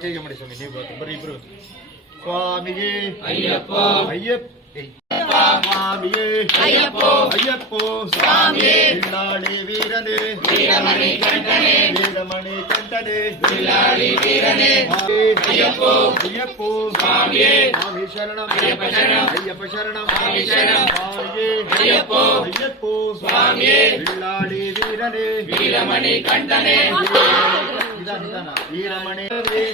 ಕೈಗೆ ಮಾಡಿ ಸ್ವಾಮಿ ನೀವು ಬರ್ತೀರಿ. ಬರ್ರಿ ಇಬ್ರು ಸ್ವಾಮಿಗೆ ಅಯ್ಯಪ್ಪ ಅಯ್ಯಪ್ಪ ಏಯ್. ಸ್ವಾಮಿಯೇ ಅಯ್ಯಪ್ಪ ಅಯ್ಯಪ್ಪ ಸ್ವಾಮಿಯೇ ಬಿಲ್ಲಾಳಿ ವೀರನೇ ವೀರಮಣಿ ಕಂಠನೆ ವೀರಮಣಿ ಕಂಠನೆ ಬಿಲ್ಲಾಳಿ ವೀರನೇ ಅಯ್ಯಪ್ಪ ಅಯ್ಯಪ್ಪ ಸ್ವಾಮಿಯೇ ಸ್ವಾಮಿ ಶರಣಂ ಅಯ್ಯಪ್ಪ ಶರಣಂ ಅಯ್ಯಪ್ಪ ಶರಣಂ ಸ್ವಾಮಿ ಶರಣಂ ಸ್ವಾಮಿಯೇ ಅಯ್ಯಪ್ಪ ಅಯ್ಯಪ್ಪ ಸ್ವಾಮಿಯೇ ಬಿಲ್ಲಾಳಿ ವೀರನೇ ವೀರಮಣಿ ಕಂಠನೆ வீரமணி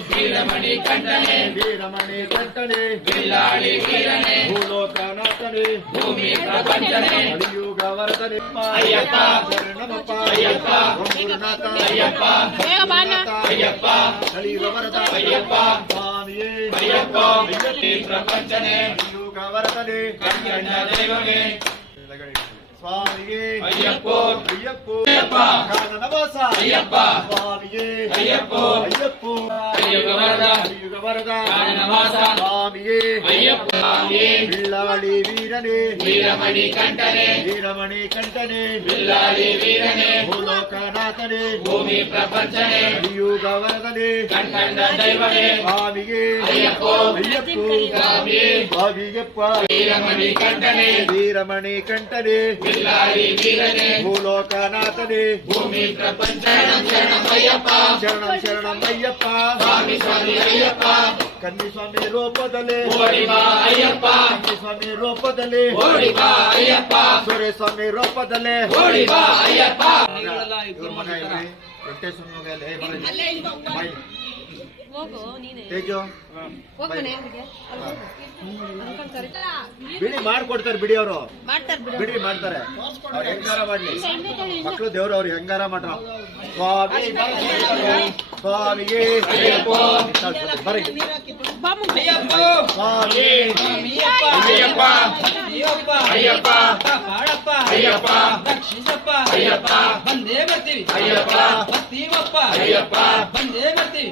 வீரமணி கண்டனே வீரமணி கண்டனே வில்லாளி வீரனே பூலோகநாதனே பூமி பிரபஞ்சனே கலியுக வரதனே ஐயப்பா சரணமப்பா ஐயப்பா குருநாதா ஐயப்பா தேவபானா ஐயப்பா கலியுக வரதா ஐயப்பா சுவாமியே ஐயப்பா விகட்டி பிரபஞ்சனே கலியுக வரதனே கல்யாண தெய்வமே சுவாமியே ஐயப்போ. ஐயப்போ. ஐயப்பா. கரணவாசா ஐயப்பா. சுவாமியே. ஐயப்போ. ஐயப்போ. ஐயக வரதா ஐயக வரதா கரணவாசா சுவாமியே. ஐயப்பா வீரமணி கண்டனே. வீரமணி கண்டனே. வில்லாளி வீரனே. பூலோகநாதனே பூமி பிரபஞ்சனே. ஐயுக வரதனே கண்கண்ட தெய்வமே. சுவாமியே. ஐயப்போ. ஐயப்போ. சுவாமியே. வீரமணி கண்டனே. வீரமணி கண்டனே. ಭೂಲೋಕನಾಥನೇ. ಭೂಮಿ ಪ್ರಪಂಚ ಶರಣಮಯ್ಯಪ್ಪ ಶರಣಂ ಶರಣಮಯ್ಯಪ್ಪ ಸ್ವಾಮಿ ಸ್ವಾಮಿ ಅಯ್ಯಪ್ಪ. ಕನ್ನಿ ಸ್ವಾಮಿ ರೂಪದಲ್ಲಿ. ಅಯ್ಯಪ್ಪ. ಕನ್ನಿ ಸ್ವಾಮಿ ರೂಪದಲ್ಲಿ. ಅಯ್ಯಪ್ಪ. ಸೂರ್ಯ ಸ್ವಾಮಿ ರೂಪದಲ್ಲಿ. ಅಯ್ಯಪ್ಪ. ವೆಂಕಟೇಶ್ವರ ತೇಜು. ಬಿಡಿ ಮಾಡ್ಕೊಡ್ತಾರೆ ಬಿಡಿ ಅವರು. ಮಾಡ್ತಾರ್ ಬಿಡು. ಬಿಡಿ ಮಾಡ್ತಾರೆ. ಅವ್ರು ಹೆಂಗಾರ ಮಾಡ್ಲಿ. ಮಕ್ಕಳು ದೇವ್ರು ಅವ್ರು ಹೆಂಗಾರ ಮಾಡ್ರ? ಸ್ವಾಮಿ ಸ್ವಾಮಿಗೆ ಬರ್ರಿ. ಸ್ವಾಮಿ ಅಯ್ಯಪ್ಪ. ಅಯ್ಯಪ್ಪ. ಬಾಳಪ್ಪ. ಅಯ್ಯಪ್ಪ. ರಕ್ಷಿಸಪ್ಪ. ಅಯ್ಯಪ್ಪ. ಬಂದೇ ಬರ್ತೀವಿ. ಅಯ್ಯಪ್ಪ. ಬರ್ತೀವಪ್ಪ ಅಯ್ಯಪ್ಪ. ಬಂದೇ ಬರ್ತೀವಿ.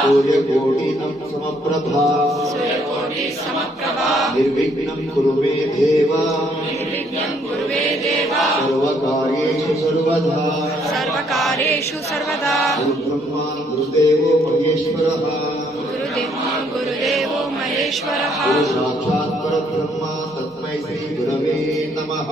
सूर्यकोटिनं समप्रभा। निर्विघ्नं कुरु मे देव। सर्वकार्येषु सर्वदा। सर्वकार्येषु सर्वदा। गुरुब्रह्मा गुरुदेवो महेश्वरः। गुरुदेवो गुरुदेवो महेश्वरः। साक्षात् परब्रह्मा तस्मै श्री गुरवे नमः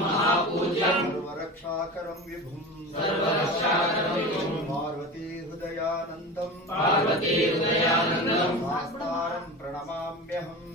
महापूज्यम्। सर्वरक्षाकरम् विभुम्। पार्वती हृदयानन्दम् सास्तारम् प्रणमाम्यहम्।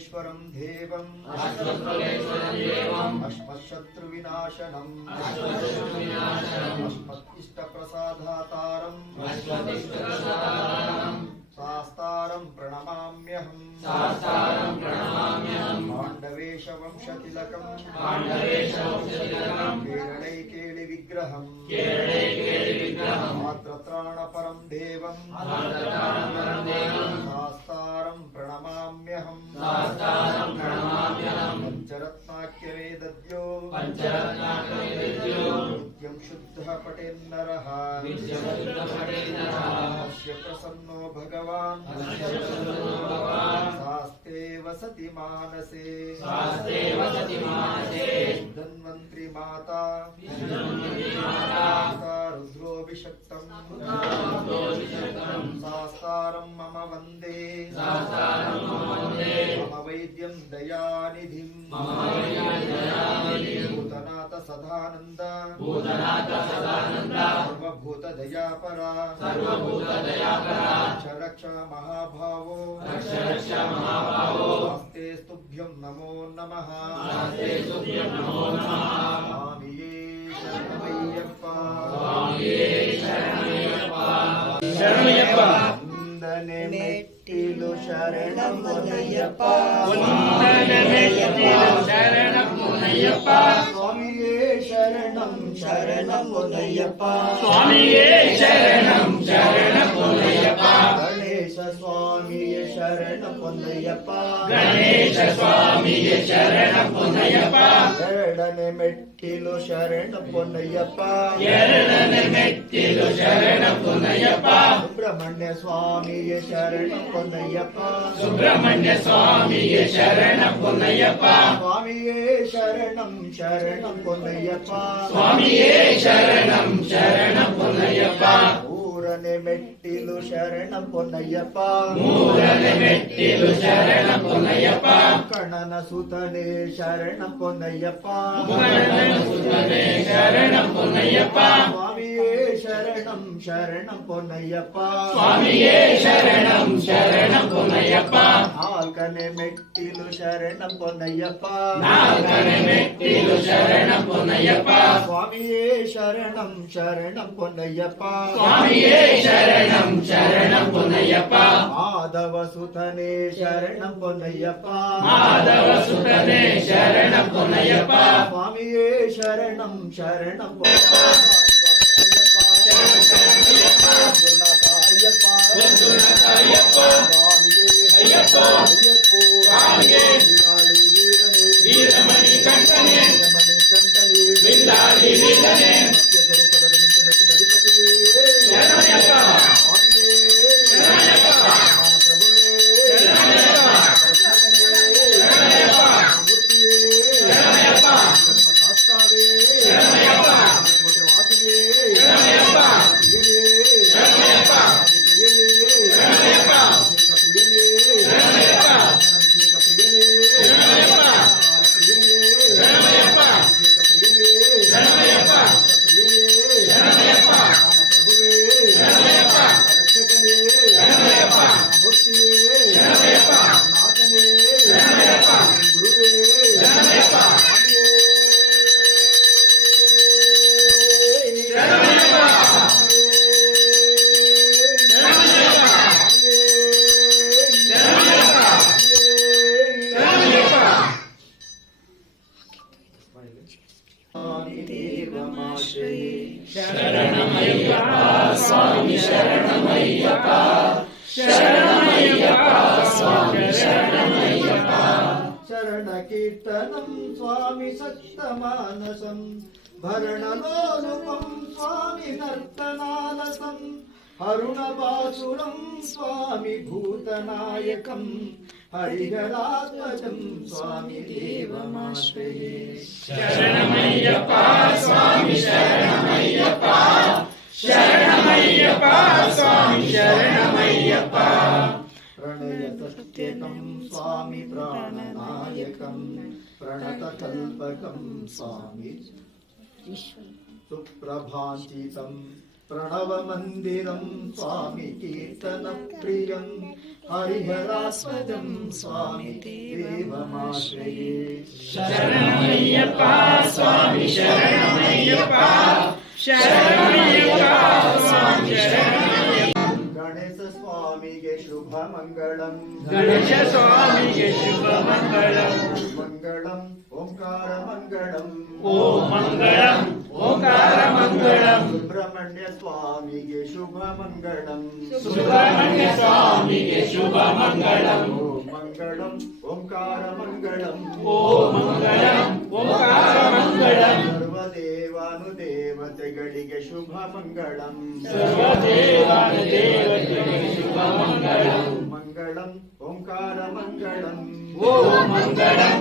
అశ్వత్థలేశ్వరం దేవం. అశ్వశత్రు వినాశనం అశ్వత్తిష్ట ప్రసాదాతారం సాస్తారం ప్రణమామ్యహం. పాండవేశ కేరళైకేళి విగ్రహం మాత్రత్రాణ పరం దేవం प्रणमाम्यहम्। शास्तारं प्रणमाम्यहम्। पञ्चरत्नाख्यरे दद्यो पञ्चरत्नाख्यरे दद्यो नित्यं प्रसन्नो भगवान्। वसति मानसे। शास्ते माता धन्वन्त्री माता दातारं मम वन्दे मम वैद्यं दयानिधिं भूतनाथ सदानन्द सर्वभूतदयापरा रक्षा महाभावो हस्ते स्तुभ्यं नमो नमः स्वामिये शरणमय्यप्पा शरणमय्यप्पा சரணம் முனையப்பா சரணம் முனையப்பா சுவாமியே சரணம் சரணம் முனையப்பா சுவாமியே சரணம் சரணம் ಶರಣ ಪೊನ್ನಯ್ಯಪ್ಪ ಗಣೇಶ ಸ್ವಾಮಿಗೆ ಶರಣಪ್ಪನಯ್ಯಪ್ಪ ಎರಡನೆ ಮೆಟ್ಟಿಲು ಶರಣ ಪೊನ್ನಯ್ಯಪ್ಪ ಎರಡನೇ ಮೆಟ್ಟಿಲು ಶರಣಪ್ಪನಯ್ಯಪ್ಪ ಸುಬ್ರಹ್ಮಣ್ಯ ಸ್ವಾಮಿಯೇ ಶರಣ ಪೊನ್ನಯ್ಯಪ್ಪ ಸುಬ್ರಹ್ಮಣ್ಯ ಸ್ವಾಮಿಗೆ ಶರಣಪ್ಪನಯ್ಯಪ್ಪ ಸ್ವಾಮಿಯೇ ಶರಣಂ ಶರಣ ಪೊನ್ನಯ್ಯಪ್ಪ ಸ್ವಾಮಿಯೇ ಶರಣಂ ಶರಣಪ್ಪನಯ್ಯಪ್ಪ ಮೂರನೆ ಮೆಟ್ಟಿಲು ಶರಣ ಪೊನ್ನಯ್ಯಪ್ಪ మూడని మెట్టిలు శరణం పొన్నయ్యప్ప. మూడని మెట్టిలు శరణం పొన్నయ్యప్ప. కణన సుతనే శరణం పొన్నయ్యప్ప. శరణం పొన్నయ్యప్ప. சுவாமியே சரணம் சரணம் பொன்னையப்பா. சுவாமியே சரணம் சரணம் பொன்னையப்பா. நால்கனை மெட்டிலு சரணம் பொன்னையப்பா. நால்கனை மெட்டிலு சரணம் பொன்னையப்பா. சுவாமியே சரணம் சரணம் பொன்னையப்பா. சுவாமியே சரணம் சரணம் பொன்னையப்பா. மாதவ சுதனே சரணம் பொன்னையப்பா. மாதவ சுதனே சரணம் பொன்னையப்பா. சுவாமியே சரணம் சரணம் பொன்னையப்பா. வீரமணி கண்டனே வீரமணி கண்டனே வில்லாடி வீரனே बासुरं स्वामी भूतनायकं हरिहरात्मजं स्वामी देवमाश्रये। शरणमय्यप्पा स्वामि शरणमय्यप्पा शरणमय्यप्पा स्वामी शरणमय्यप्पा प्रणयतस्त्यकं स्वामि प्राणनायकं प्रणतकल्पकं स्वामि सुप्रभाञ्चितम् प्रणवमन्दिरं स्वामि कीर्तनप्रियं हरिहरास्पदं स्वामि देवमाश्रये शरणमय्यप्पा स्वामि शरणमय्यप्पा शरणमय्यप्पा स्वामि गणेशस्वामिगे शुभमङ्गलम् गणेशस्वामिगे शुभमङ्गलम् मङ्गलम् ओङ्कारमङ्गलम् ॐ मङ्गलम् ओङ्कारमङ्गलम् सुब्रह्मण्य स्वामी के शुभ मंगल सुब्रह्मण्य स्वामी के शुभ मंगलम मंगलम ओंकार मंगल ओ मंगल ओंकार मंगलम सर्वदेवानुदेवतेगळिगे शुभ मंगलम शुभ मंगलम मंगलम ओंकार। मंगलम ओ मंगलम